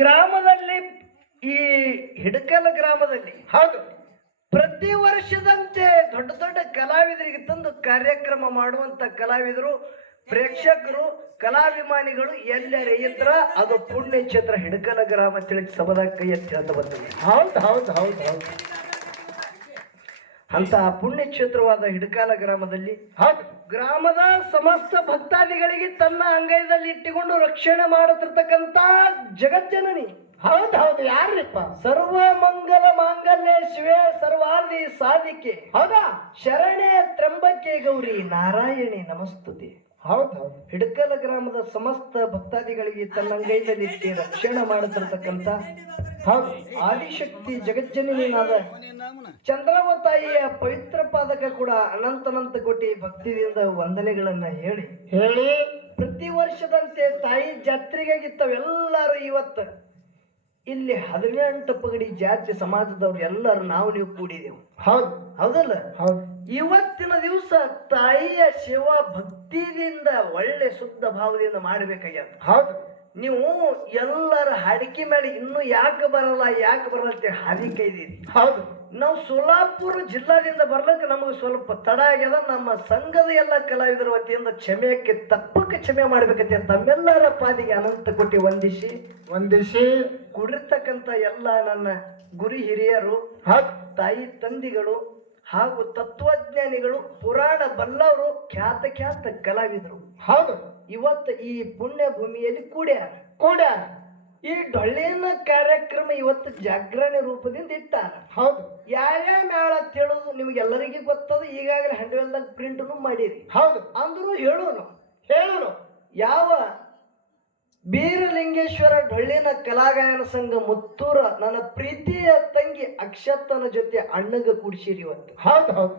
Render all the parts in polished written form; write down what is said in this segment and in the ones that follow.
ಗ್ರಾಮದಲ್ಲಿ ಈ ಹಿಡಕಲ ಗ್ರಾಮದಲ್ಲಿ ಹೌದು ಪ್ರತಿ ವರ್ಷದಂತೆ ದೊಡ್ಡ ದೊಡ್ಡ ಕಲಾವಿದರಿಗೆ ತಂದು ಕಾರ್ಯಕ್ರಮ ಮಾಡುವಂತ ಕಲಾವಿದರು ಪ್ರೇಕ್ಷಕರು ಕಲಾಭಿಮಾನಿಗಳು ಎಲ್ಲರೇ ಇದ್ರ ಅದು ಪುಣ್ಯ ಕ್ಷೇತ್ರ ಹಿಡಕಲ ಗ್ರಾಮ ತಿಳಿಸಿ ಸಭದ ಕೈ ಎತ್ತಿ ಹೇಳ್ತಾ ಬಂದಿದೆ. ಹೌದು ಹೌದು ಹೌದು ಹೌದು ಅಂತ ಪುಣ್ಯ ಕ್ಷೇತ್ರವಾದ ಹಿಡಕಾಲ ಗ್ರಾಮದಲ್ಲಿ ಹೌದು ಗ್ರಾಮದ ಸಮಸ್ತ ಭಕ್ತಾದಿಗಳಿಗೆ ತನ್ನ ಅಂಗೈದಲ್ಲಿ ಇಟ್ಟುಕೊಂಡು ರಕ್ಷಣೆ ಮಾಡುತ್ತಿರ್ತಕ್ಕಂತ ಜಗಜ್ಜನನಿ. ಹೌದು ಹೌದು ಯಾರಿಪ್ಪ? ಸರ್ವ ಮಂಗಲ ಮಾಂಗಲ್ಯ ಶಿವೆ ಸರ್ವಾರ್ಧಿ ಸಾಧಿಕೆ. ಹೌದಾ? ಶರಣೆ ತ್ರಂಬಕೆ ಗೌರಿ ನಾರಾಯಣಿ ನಮಸ್ತುತಿ. ಹೌದು ಹೌದು ಹಿಡಕಲ ಗ್ರಾಮದ ಸಮಸ್ತ ಭಕ್ತಾದಿಗಳಿಗೆ ತನ್ನ ಅಂಗೈದಲ್ಲಿ ಇಟ್ಟು ರಕ್ಷಣೆ ಮಾಡುತ್ತಿರ್ತಕ್ಕಂತ ಹೌದು ಆದಿಶಕ್ತಿ ಜಗಜ್ಜನನಿಯಾದ ಚಂದ್ರವ ತಾಯಿಯ ಪವಿತ್ರ ಪಾದಕ ಕೂಡ ಅನಂತ ಕೋಟಿ ಭಕ್ತಿಯಿಂದ ವಂದನೆಗಳನ್ನ ಹೇಳಿ ಹೇಳಿ ಪ್ರತಿ ವರ್ಷದಂತೆ ತಾಯಿ ಜಾತ್ರೆಗಾಗಿ ತಾವೆಲ್ಲರೂ ಇವತ್ತು ಇಲ್ಲಿ 18 ಪಗಡಿ ಜಾತಿ ಸಮಾಜದವ್ರು ಎಲ್ಲರೂ ನೀವು ಕೂಡಿದೆವು. ಹೌದು ಹೌದಲ್ಲ? ಹೌದು ಇವತ್ತಿನ ದಿವಸ ತಾಯಿಯ ಸೇವಾ ಭಕ್ತಿಯಿಂದ ಒಳ್ಳೆ ಶುದ್ಧ ಭಾವದಿಂದ ಮಾಡಬೇಕಾಗ್ಯದ. ಹೌದು ನೀವು ಎಲ್ಲರ ಹಾಡಿಕೆ ಮೇಲೆ ಇನ್ನು ಯಾಕೆ ಬರಲ್ಲ ಅಂತ ಹಾದಿಕೆ ಇದ್ದೀರಿ. ಹೌದು ನಾವು ಸೋಲಾಪುರ ಜಿಲ್ಲಾದಿಂದ ಬರ್ಲಿಕ್ಕೆ ನಮಗೆ ಸ್ವಲ್ಪ ತಡ ಆಗ್ಯದ. ನಮ್ಮ ಸಂಘದ ಎಲ್ಲ ಕಲಾವಿದರ ವತಿಯಿಂದ ತಪ್ಪಕ್ಕೆ ಕ್ಷಮೆ ಮಾಡ್ಬೇಕಂತೆ ತಮ್ಮೆಲ್ಲರ ಪಾದಿಗೆ ಅನಂತ ಕೋಟಿ ವಂದಿಸಿ ಕುಡಿರ್ತಕ್ಕಂಥ ಎಲ್ಲ ನನ್ನ ಗುರಿ ಹಿರಿಯರು ತಾಯಿ ತಂದಿಗಳು ಹಾಗೂ ತತ್ವಜ್ಞಾನಿಗಳು ಪುರಾಣ ಬಲ್ಲವರು ಖ್ಯಾತ ಕಲಾವಿದರು ಹೌದು ಇವತ್ತು ಈ ಪುಣ್ಯ ಭೂಮಿಯಲ್ಲಿ ಕೂಡ್ಯಾರ. ಈ ಡೊಳ್ಳಿನ ಕಾರ್ಯಕ್ರಮ ಇವತ್ತು ಜಾಗರಣೆ ರೂಪದಿಂದ ಇಟ್ಟಾರ. ಹೌದು ಯಾರ್ಯಾವ ಮೇಳ ಹೇಳೋದು ನಿಮ್ಗೆಲ್ಲರಿಗೂ ಗೊತ್ತದ. ಈಗಾಗಲೇ ಹಂಡವೆಲ್ದಾಗ ಪ್ರಿಂಟ್ನು ಮಾಡಿರಿ. ಹೌದು ಅಂದ್ರು ಹೇಳೋನು ಯಾವ ಬೀರಲಿಂಗೇಶ್ವರ ಡೊಳ್ಳಿನ ಕಲಾಗಾಯನ ಸಂಘ ಮುತ್ತೂರ ನನ್ನ ಪ್ರೀತಿಯ ತಂಗಿ ಅಕ್ಷತನ ಜೊತೆ ಅಣ್ಣಗ ಕೂಡಿಸಿರಿ ಇವತ್ತು. ಹೌದು ಹೌದು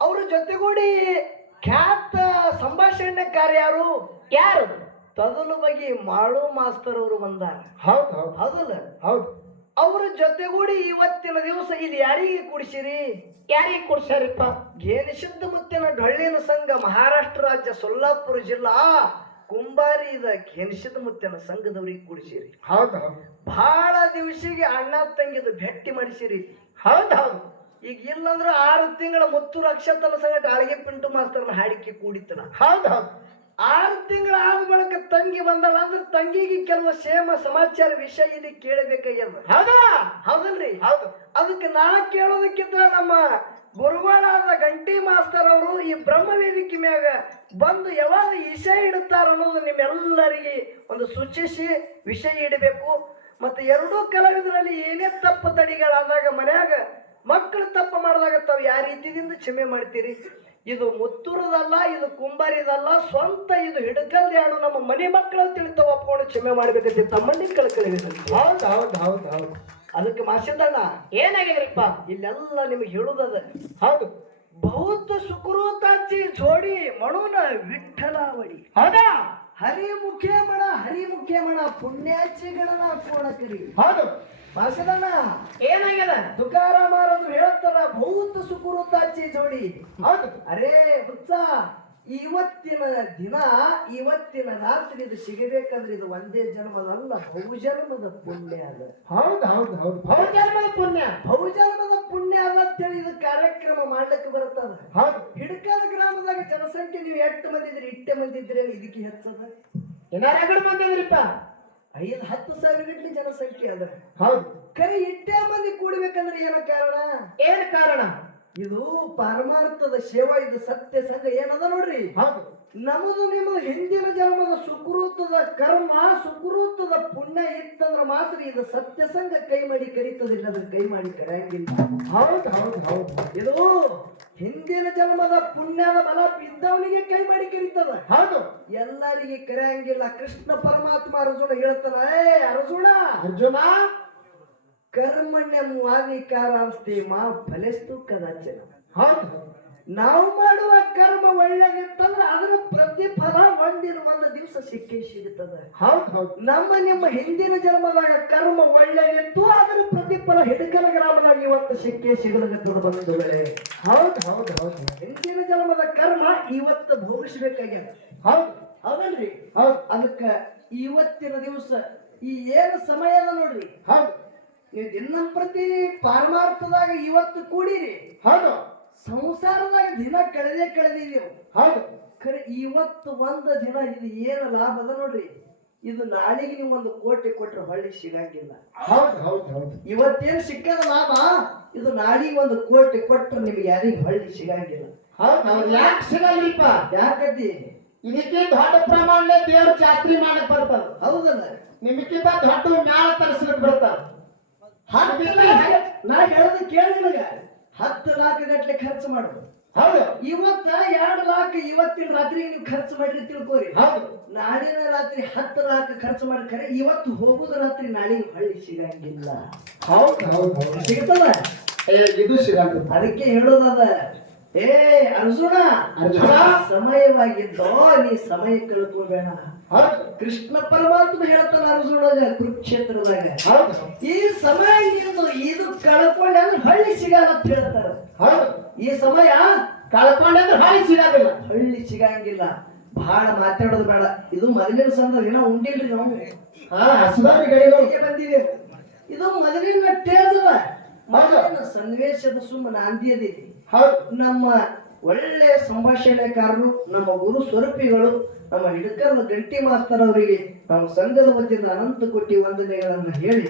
ಅವ್ರ ಜೊತೆಗೂಡಿ ಖ್ಯಾತ ಸಂಭಾಷಣೆಕಾರ ಯಾರು ತದಲು ಬಗ್ಗೆ ಮಾಳು ಮಾಸ್ತರ್ ಅವರು ಬಂದಾರ. ಹೌದು ಹೌದು ಹೌದಲ್ಲ? ಹೌದು ಅವ್ರ ಜೊತೆಗೂಡಿ ಇವತ್ತಿನ ದಿವಸ ಇಲ್ಲಿ ಯಾರಿಗೆ ಕೂಡಿಸ್ಯಾರಿಪ್ಪ? ಘೇನಿಸಿದ್ದ ಮುತ್ತಿನ ಡೊಳ್ಳಿನ ಸಂಘ ಮಹಾರಾಷ್ಟ್ರ ರಾಜ್ಯ ಸೊಲ್ಲಾಪುರ ಜಿಲ್ಲಾ ಕುಂಬಾರಿದ ಘೇನಿಸಿದ್ದ ಮುತ್ತಿನ ಸಂಘದವ್ರಿಗೆ ಕೂಡಿಸಿರಿ. ಹೌದು ಹೌದು ಬಹಳ ದಿವಸಿಗೆ ಅಣ್ಣ ತಂಗಿದು ಭೇಟಿ ಮಾಡಿಸಿರಿ. ಹೌದು ಹೌದು ಈಗ ಇಲ್ಲಂದ್ರೆ 6 ತಿಂಗಳ ಮುತ್ತೂರು ಅಕ್ಷತನ ಸಂಗಟ ಆಳಿಗೆ ಪಿಂಟು ಮಾಸ್ತರ್ನ ಹಾಡಿಕೆ ಕೂಡಿತನ. ಹೌದು ಹೌದು 6 ತಿಂಗಳ ಆದ ಬಳಿಕ ತಂಗಿ ಬಂದಳ ಅಂದ್ರೆ ತಂಗಿಗೆ ಕೆಲವು ಸಮಾಚಾರ ವಿಷಯ ಇಲ್ಲಿ ಕೇಳಬೇಕಾಗ್ಯದ. ಹೌದಲ್ರಿ? ಹೌದು ಅದಕ್ಕೆ ನಾ ಕೇಳೋದಕ್ಕಿಂತ ನಮ್ಮ ಗುರುಗಳಾದ ಗಂಟಿ ಮಾಸ್ತರ್ ಅವರು ಈ ಬ್ರಹ್ಮ ವೇದಿಕೆ ಮ್ಯಾಗ ಬಂದು ಯಾವಾಗ ವಿಷಯ ಇಡುತ್ತಾರ ಅನ್ನೋದು ನಿಮ್ಮೆಲ್ಲರಿಗೆ ಒಂದು ಸೂಚಿಸಿ ವಿಷಯ ಇಡಬೇಕು. ಮತ್ತೆ ಎರಡೂ ಕಲಾವಿದರಲ್ಲಿ ಏನೇ ತಪ್ಪು ತಡಿಗಳಾದಾಗ ಮನ್ಯಾಗ ಮಕ್ಕಳು ತಪ್ಪು ಮಾಡಿದಾಗ ತಾವು ಯಾವ ರೀತಿಯಿಂದ ಕ್ಷಮೆ ಮಾಡ್ತೀರಿ. ಇದು ಮುತ್ತೂರದಲ್ಲ, ಇದು ಕುಂಬಾರಿದಲ್ಲ, ಸ್ವಂತ ಇದು ಹಿಡಕಲ್ ಯಾಡು ನಮ್ಮ ಮನೆ ಮಕ್ಕಳು ತಿಳಿತಾವ ಒಪ್ಕೊಂಡು ಕ್ಷಮೆ ಮಾಡ್ಬೇಕಂತ ತಮ್ಮಂಡಿ ಕಳ್ಕಳಿ. ಹೌದು ಹೌದು ಹೌದು ಹೌದು ಅದಕ್ಕೆ ಮಾಸಿದ್ದಣ್ಣ ಏನಾಗಿದ್ರಿಪ್ಪ ಇಲ್ಲೆಲ್ಲ ನಿಮಗೆ ಹೇಳುದದ. ಹೌದು ಬಹುತ ಸುಕೃತಾಚಿ ಜೋಡಿ ಮಣುನ ವಿಠಲಾವಳಿ. ಹೌದಾ? ಹರಿಮುಖೇ ಮಣ ಪುಣ್ಯಾಚಿಗಳನ್ನ ಕೋಣಕರಿ. ಹೌದು ಮಾಸಿದಣ್ಣ ಏನಾಗ್ಯದ? ತುಕಾರಾಮರದು ಹೇಳ್ತಾರ ಬಹುತ ಸುಕೃತಾಚಿ ಜೋಡಿ. ಹೌದು ಅರೇ ಹುಚ್ಚ, ಇವತ್ತಿನ ದಿನ ಇವತ್ತಿನ ರಾತ್ರಿ ಇದು ಸಿಗಬೇಕಂದ್ರೆ ಇದು ಒಂದೇ ಜನ್ಮದಲ್ಲ, ಬಹುಜನ್ಮದ ಪುಣ್ಯ ಅದ. ಹೌದು ಹೌದು ಹೌದು ಬಹುಜನ್ಮದ ಪುಣ್ಯ ಅದ ಅಂತೇಳಿ ಇದು ಕಾರ್ಯಕ್ರಮ ಮಾಡ್ಲಿಕ್ಕೆ ಬರ್ತದ. ಹೌದು ಹಿಡಕಲ ಗ್ರಾಮದಾಗ ಜನಸಂಖ್ಯೆ ನೀವು 8 ಮಂದಿ ಇದ್ರಿ, 8 ಮಂದಿ ಇದ್ರೆ ಇದಕ್ಕೆ ಹೆಚ್ಚದ. ಏನಾರು ಬಂದಿದ್ರಿಪ್ಪ? 5-10 ಸಾವಿರ ಗಂಟೆ ಜನಸಂಖ್ಯೆ ಅದ. ಹೌದು ಕರೆ 8 ಮಂದಿ ಕೂಡ್ಬೇಕಂದ್ರೆ ಏನು ಕಾರಣ? ಇದು ಪಾರಮಾರ್ಥದ ಸೇವಾ, ಇದು ಸತ್ಯ ಸಂಘ ಏನದ ನೋಡ್ರಿ. ಹೌದು ನಮ್ಮದು ನಿಮ್ಮ ಹಿಂದಿನ ಜನ್ಮದ ಸುಕೃತದ ಕರ್ಮ, ಸುಕೃತದ ಪುಣ್ಯ ಇತ್ತಂದ್ರ ಮಾತ್ರ ಇದು ಸತ್ಯ ಸಂಘ ಕೈ ಮಾಡಿ ಕರೀತದಿಲ್ಲ, ಅದ್ರ ಕೈ ಮಾಡಿ ಕರೆಯಂಗಿಲ್ಲ. ಹೌದು ಹೌದು ಹೌದು ಇದು ಹಿಂದಿನ ಜನ್ಮದ ಪುಣ್ಯದ ಬಲ ಬಿದ್ದವನಿಗೆ ಕೈ ಮಾಡಿ ಕರೀತದ. ಹೌದು ಎಲ್ಲರಿಗೆ ಕರೆಯಂಗಿಲ್ಲ. ಕೃಷ್ಣ ಪರಮಾತ್ಮ ಅರ್ಜುನ ಹೇಳ್ತಾನ, ಅರ್ಜುನ ಕರ್ಮಣ್ಯ ವಾದಿಕಾರಾಂಸ್ತಿ ಮಾ ಫಲಸ್ತು ಕದಾಚನ. ಹೌದು ನಾವು ಮಾಡುವ ಕರ್ಮ ಒಳ್ಳೆದಿತ್ತಂದ್ರೆ ಅದರ ಪ್ರತಿಫಲ ಒಂದು ದಿವಸ ಸಿಗುತ್ತದೆ. ಹೌದು ಹೌದು ನಿಮ್ಮ ಹಿಂದಿನ ಜನ್ಮದಾಗ ಕರ್ಮ ಒಳ್ಳೆದಿತ್ತು, ಅದರ ಪ್ರತಿಫಲ ಹಿಡಕಲ ಗ್ರಾಮದಾಗ ಇವತ್ತು ಸಿಗಲಗತ್ತದ ಬಂಧುಗಳೇ. ಹೌದು ಹೌದು ಹೌದು ಹಿಂದಿನ ಜನ್ಮದ ಕರ್ಮ ಇವತ್ತು ಭೋಗಿಸ್ಬೇಕಾಗ್ಯದ. ಹೌದು ಹೌದಲ್ರಿ? ಹೌದು ಅದಕ್ಕ ಇವತ್ತಿನ ದಿವಸ ಈ ಏನು ಸಮಯ ಅದ ನೋಡ್ರಿ, ಹೌದು ನೀವು ದಿನಂಪ್ರತಿ ಪಾರಮಾರ್ಥದಾಗ ಇವತ್ತು ಕೂಡಿರಿ, ಹೌದು ಸಂಸಾರದಾಗ ದಿನ ಕಳೆದಿದ್ದೀವಿ. ಹೌದು ಖರೆ ಇವತ್ತು ಒಂದು ದಿನ ಇದು ಏನು ಲಾಭ ಅದ ನೋಡ್ರಿ, ಇದು ನಾಳೆಗೆ ನೀವು 1 ಕೋಟಿ ಕೊಟ್ರೆ ಹೊಳ್ಳಿ ಸಿಗಂಗಿಲ್ಲ. ಹೌದು ಹೌದು ಹೌದು ಇವತ್ತೇನು ಸಿಕ್ಕದ ಲಾಭ ಇದು ನಾಳೆಗೆ 1 ಕೋಟಿ ಕೊಟ್ರೆ ನಿಮ್ಗೆ ಯಾರಿಗೆ ಹೊಳ್ಳಿ ಸಿಗಂಗಿಲ್ಲ. ಹೌದು ಹೌದು ಯಾಕೆ ಸಿಗಲ್ರಿಪ್ಪ? ಯಾಕಂದಿ ಇದಕ್ಕೆ ದೊಡ್ಡ ಪ್ರಮಾಣದಲ್ಲಿ ದೇವ್ರ ಜಾತ್ರೆ ಮಾಡಕ್ ಬರ್ತಾರ. ಹೌದಲ್ಲ, ನಿಮ್ಗಿಂತ ದೊಡ್ಡ ಮ್ಯಾಳ ತರಿಸ್ಲಿಕ್ಕೆ ಬರ್ತಾರ. ನಾ ಹೇಳೋದು ಕೇಳಿ ನಿಮಗ, 10 ಲಕ್ಷ ಗಟ್ಲೆ ಖರ್ಚು ಮಾಡೋದು. ಹೌದು ಇವತ್ತ 2 ಲಕ್ಷ ಇವತ್ತಿನ ರಾತ್ರಿಗೆ ನೀವು ಖರ್ಚು ಮಾಡ್ರಿ ತಿಳ್ಕೋರಿ. ಹೌದು ನಾಳಿನ ರಾತ್ರಿ 10 ಲಕ್ಷ ಖರ್ಚು ಮಾಡಿ ಖರೆ ಇವತ್ತು ಹೋಗುದ ರಾತ್ರಿ ನಾಳೆಗೆ ಹೊಳ್ಳಿ ಸಿಗಂಗಿಲ್ಲ. ಹೌದು ಹೌದು ಹೌದು ಸಿಗ್ತದ, ಇದು ಸಿಗಲ್ಲ. ಅದಕ್ಕೆ ಹೇಳೋದದ, ಏ ಅರ್ಜುನ, ಅರ್ಜುನ, ಸಮಯವಾಗಿದ್ದೋ ನೀ ಸಮಯ ಕಳ್ಕೋಬೇಡ. ಹೌದು ಕೃಷ್ಣ ಪರಮಾತ್ಮ ಹೇಳ್ತಾನ ಅರ್ಜುನಗ ಕುರುಕ್ಷೇತ್ರದಾಗ, ಹೌದು ಈ ಸಮಯ ನಿಂದು ಇದು ಕಳ್ಕೊಂಡೆ ಅಂದ್ರೆ ಹಳ್ಳಿ ಸಿಗಲ್ಲ ಅಂತ ಹೇಳ್ತಾರ. ಹೌದು ಈ ಸಮಯ ಕಳ್ಕೊಂಡ್ರೆ ಹಾಳಿ ಸಿಗೋದಿಲ್ಲ. ಹಳ್ಳಿ ಸಿಗಂಗಿಲ್ಲ. ಬಹಳ ಮಾತಾಡೋದು ಬೇಡ. ಇದು ಮೊದಲಿನ ಸಂದರ್ಭ ಏನೋ ಉಂಡಿಲ್ರಿ ನಾವು, ಹಸುದಾರಿ ಗಡಿಗಳು ಬಂದಿವೆ. ಇದು ಮೊದಲಿನ ಟೇಜದ ಹೌದು ಸನ್ನಿವೇಶದ ಸುಮ್ಮ ನಾಂದಿಯದಿ. ಹೌದು ನಮ್ಮ ಒಳ್ಳೆಯ ಸಂಭಾಷಣೆಕಾರರು, ನಮ್ಮ ಗುರು ಸ್ವರೂಪಿಗಳು, ನಮ್ಮ ಹಿಡಕಲ್ ಗಂಟಿ ಮಾಸ್ತರ್ ಅವರಿಗೆ ನಮ್ಮ ಸಂಘದ ವತಿಯಿಂದ ಅನಂತ ಕೋಟಿ ವಂದನೆಗಳನ್ನ ಹೇಳಿ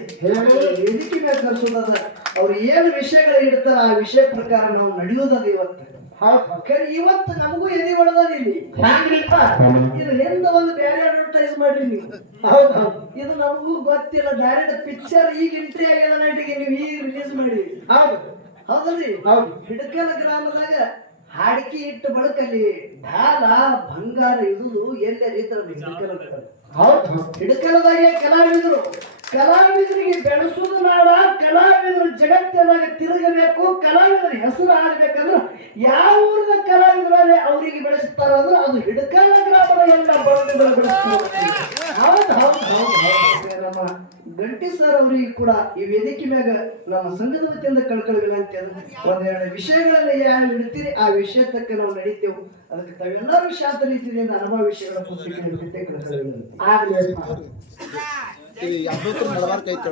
ವೇದಿಕೆ ಮೇಲೆ ಕರೆಸೋದದ. ಅವ್ರು ಏನು ವಿಷಯಗಳು ಇಡ್ತಾರ ಆ ವಿಷಯ ಪ್ರಕಾರ ನಾವು ನಡೆಯುವುದದ. ಇವತ್ತು ಖರೆ ಇವತ್ತು ನಮಗೂ ಎದೆ ಒಳದದ. ಇಲ್ಲಿ ಹ್ಯಾಂಗ್ರಿಪ್ಪ? ಇದು ಹಿಂದ ಒಂದು ಬ್ಯಾರೆ ಅಡ್ವರ್ಟೈಸ್ ಮಾಡ್ರಿ ನೀವು. ಹೌದು ಹೌದು ಇದು ನಮಗೂ ಗೊತ್ತಿಲ್ಲ. ಡೈರೆಕ್ಟ್ ಪಿಕ್ಚರ್ ಈಗ ಎಂಟ್ರಿ ಆಗ್ಯದ ನಟಿಗೆ, ನೀವು ಈಗ ರಿಲೀಸ್ ಮಾಡಿ. ಹೌದು ಹೌದಲ್ರಿ? ಹೌದು ಹಿಡಕಲ ಗ್ರಾಮದಾಗ ಹಾಡಿಕೆ ಇಟ್ಟು ಬಳಕಲ್ಲಿ ಢಾಲ ಬಂಗಾರ ಇಡುದು ಎಲ್ಲ ರೀತಿಯಲ್ಲಿ ಹಿಡಕಲ. ಹೌದು ಹಿಡಕಲದಾಗೆ ಕಲಾವಿದರಿಗೆ ಬೆಳೆಸುವುದು ನಾಡ. ಕಲಾವಿದರು ಜಗತ್ತಿನಾಗ ತಿರುಗಬೇಕು, ಕಲಾವಿದರ ಹೆಸರು ಆಗಬೇಕಂದ್ರೆ ಯಾವ ಊರದ ಕಲಾವಿದರೇ ಅವರಿಗೆ ಬೆಳೆಸ್ತಾರ ಅಂದ್ರೆ ಅದು ಹಿಡಕಲ ಗ್ರಾಮದ ಎಲ್ಲ ಬಂಧುಗಳು ಬೆಳೆಸ್ತಾರೆ. ಹೌದು ಹೌದು ಹೌದು ಹೌದು. ನಮ್ಮ ಗಂಟಿ ಸರ್ ಅವರಿಗೆ ಕೂಡ ಈ ವೇದಿಕೆ ಮ್ಯಾಗ ನಮ್ಮ ಸಂಘದ ವತಿಯಿಂದ ಕಳ್ಕೊಳ್ಳಿ ವಿನಂತಿ. ಒಂದೆರಡು ವಿಷಯಗಳಲ್ಲಿ ಯಾವ ಇಡ್ತೀರಿ ಆ ವಿಷಯ ತಕ್ಕ ನಾವು ನಡೀತೇವೆ. ಅದಕ್ಕೆ ತಾವೆಲ್ಲರೂ ಶಾಂತ ರೀತಿಯಿಂದ ಅನುಭವ ವಿಷಯಗಳ ಪುಸ್ತಕ ಕಳ್ಕೊಳ್ಳಿ ವಿನಂತಿ. ಆಗ್ಲಿ ಈ ಅಭ್ಯರ್ಥಿ ನಡಬಾರ್ಕ ಐತೆ